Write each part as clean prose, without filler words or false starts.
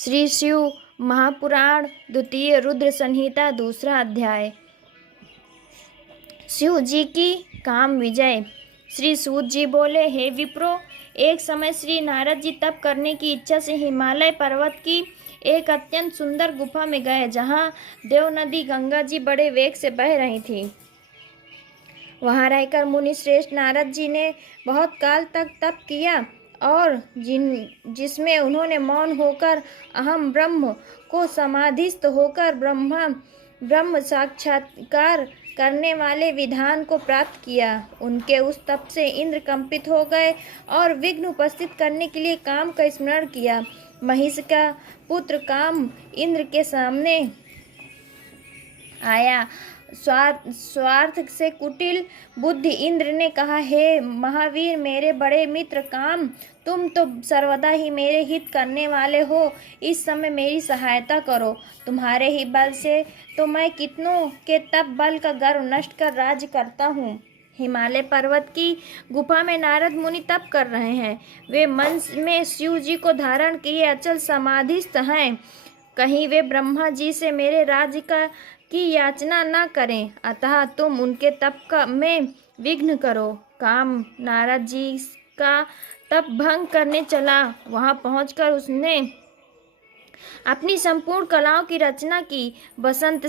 श्री शिव महापुराण द्वितीय रुद्र संहिता दूसरा अध्याय। शिव जी की काम विजय। श्री सूत जी बोले, हे विप्रो, एक समय श्री नारद जी तप करने की इच्छा से हिमालय पर्वत की एक अत्यंत सुंदर गुफा में गए, जहाँ देव नदी गंगा जी बड़े वेग से बह रही थी। वहाँ रहकर मुनि श्रेष्ठ नारद जी ने बहुत काल तक तप किया और जिसमें उन्होंने मौन होकर अहम ब्रह्म को समाधिस्थ होकर ब्रह्म साक्षात्कार करने वाले विधान को प्राप्त किया। उनके उस तप से इंद्र कंपित हो गए और विघ्न उपस्थित करने के लिए काम का स्मरण किया। महिष का पुत्र काम इंद्र के सामने आया। स्वार्थ से कुटिल बुद्धि इंद्र ने कहा, हे महावीर, मेरे बड़े मित्र काम, तुम तो सर्वदा ही मेरे हित करने वाले हो। इस समय मेरी सहायता करो। तुम्हारे ही बल से तो मैं कितनों के तप बल का गर्व नष्ट कर राज्य करता हूँ। हिमालय पर्वत की गुफा में नारद मुनि तप कर रहे हैं। वे मन में शिव जी को धारण किए अचल समाधिस्थ हैं। कहीं वे ब्रह्मा जी से मेरे राज्य की याचना न करें, अतः तुम उनके तप में विघ्न करो। काम नारद जी का तप भंग करने चला। वहां पहुंचकर उसने अपनी संपूर्ण कलाओं की रचना की। बसंत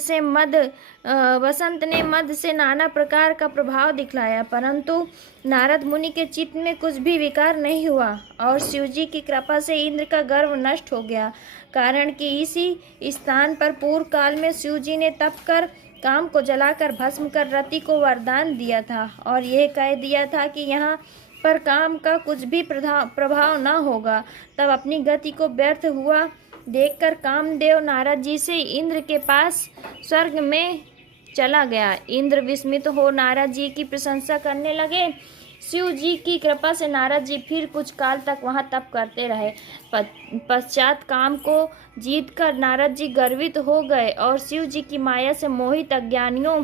ने मद से नाना प्रकार का प्रभाव दिखलाया, परंतु नारद मुनि के चित्त में कुछ भी विकार नहीं हुआ और शिवजी की कृपा से इंद्र का गर्व नष्ट हो गया। कारण कि इसी स्थान पर पूर्व काल में शिवजी ने तप कर काम को जलाकर भस्म कर रति को वरदान दिया था और यह कह दिया था कि यहाँ पर काम का कुछ भी प्रभाव न होगा। तब अपनी गति को व्यर्थ हुआ देखकर कामदेव नारद जी से इंद्र के पास स्वर्ग में चला गया। इंद्र विस्मित हो नारद जी की प्रशंसा करने लगे। शिव जी की कृपा से नारद जी फिर कुछ काल तक वहां तप करते रहे। पश्चात काम को जीतकर नारद जी गर्वित हो गए और शिव जी की माया से मोहित अज्ञानियों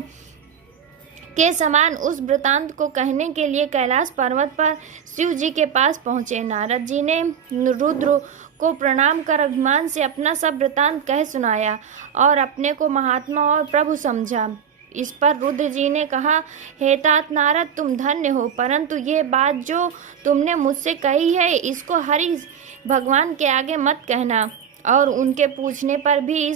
के समान उस वृतांत को कहने के लिए कैलाश पर्वत पर शिव जी के पास पहुँचे। नारद जी ने रुद्र को प्रणाम कर अभिमान से अपना सब वृतांत कह सुनाया और अपने को महात्मा और प्रभु समझा। इस पर रुद्र जी ने कहा, हे तात नारद, तुम धन्य हो, परंतु ये बात जो तुमने मुझसे कही है इसको हरि भगवान के आगे मत कहना और उनके पूछने पर भी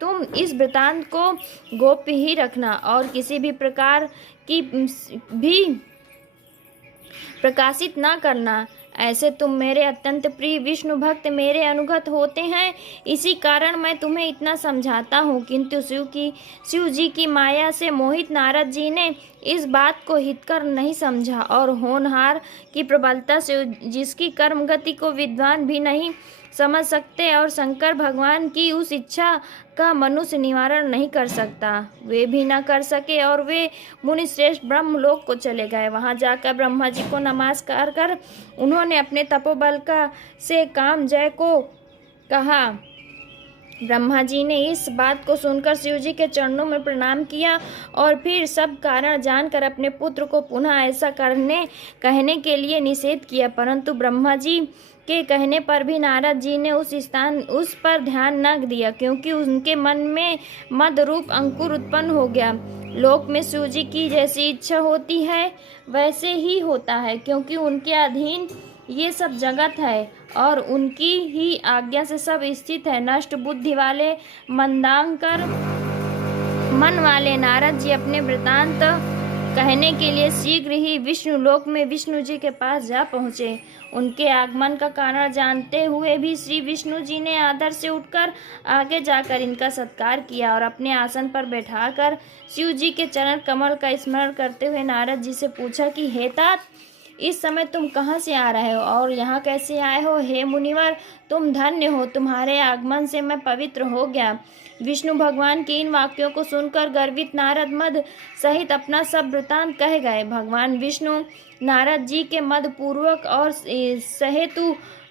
तुम इस वृतांत को गोप्य ही रखना और किसी भी प्रकार की भी प्रकाशित ना करना। ऐसे तुम मेरे अत्यंत प्रिय विष्णु भक्त मेरे अनुगत होते हैं, इसी कारण मैं तुम्हें इतना समझाता हूँ। किंतु शिव जी की माया से मोहित नारद जी ने इस बात को हितकर नहीं समझा और होनहार की प्रबलता से जिसकी कर्म गति को विद्वान भी नहीं समझ सकते और शंकर भगवान की उस इच्छा का मनुष्य निवारण नहीं कर सकता, वे भी न कर सके और वे मुनि श्रेष्ठ ब्रह्मलोक को चले गए। वहां जाकर ब्रह्मा जी को नमस्कार कर उन्होंने अपने तपोबल से काम जय को कहा। ब्रह्मा जी ने इस बात को सुनकर शिव जी के चरणों में प्रणाम किया और फिर सब कारण जानकर अपने पुत्र को पुनः ऐसा कहने के लिए निषेध किया, परंतु ब्रह्मा जी के कहने पर भी नारद जी ने उस पर ध्यान न दिया, क्योंकि उनके मन में मद रूप अंकुर उत्पन्न हो गया। लोक में शिव जी की जैसी इच्छा होती है वैसे ही होता है, क्योंकि उनके अधीन ये सब जगत है और उनकी ही आज्ञा से सब स्थित है। नष्ट बुद्धि वाले मंदांकर मन वाले नारद जी अपने वृतांत कहने के लिए शीघ्र ही विष्णु लोक में विष्णु जी के पास जा पहुँचे। उनके आगमन का कारण जानते हुए भी श्री विष्णु जी ने आदर से उठकर आगे जाकर इनका सत्कार किया और अपने आसन पर बैठाकर शिव जी के चरण कमल का स्मरण करते हुए नारद जी से पूछा कि हे तात, इस समय तुम कहाँ से आ रहे हो और यहाँ कैसे आए हो? हे मुनिवर, तुम धन्य हो, तुम्हारे आगमन से मैं पवित्र हो गया। विष्णु भगवान के इन वाक्यों को सुनकर गर्वित नारद मद सहित अपना सब वृतांत कह गए। भगवान विष्णु नारद जी के मद पूर्वक और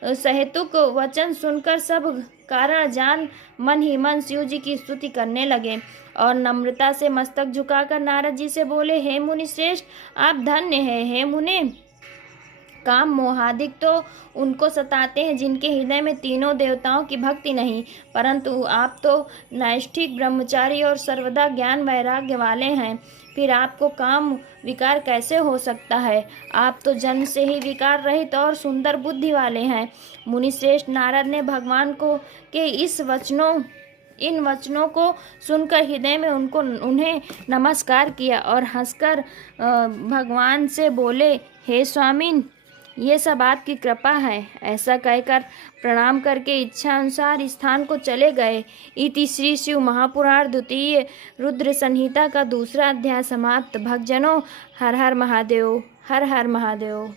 सहेतुक वचन सुनकर सब कारण जान मन ही मन शिव जी की स्तुति करने लगे और नम्रता से मस्तक झुकाकर नारद जी से बोले, हे मुनि श्रेष्ठ, आप धन्य है। हे मुने, काम मोहादिक तो उनको सताते हैं जिनके हृदय में तीनों देवताओं की भक्ति नहीं, परंतु आप तो नैष्ठिक ब्रह्मचारी और सर्वदा ज्ञान वैराग्य वाले हैं, फिर आपको काम विकार कैसे हो सकता है? आप तो जन्म से ही विकार रहित और सुंदर बुद्धि वाले हैं। मुनिश्रेष्ठ नारद ने भगवान को के इन वचनों को सुनकर हृदय में उन्हें नमस्कार किया और हंसकर भगवान से बोले, हे स्वामिन, ये सब आपकी कृपा है। ऐसा कहकर प्रणाम करके इच्छा अनुसार स्थान को चले गए। इति श्री शिव महापुराण द्वितीय रुद्र संहिता का दूसरा अध्याय समाप्त। भक्तजनों, हर हर महादेव, हर हर महादेव।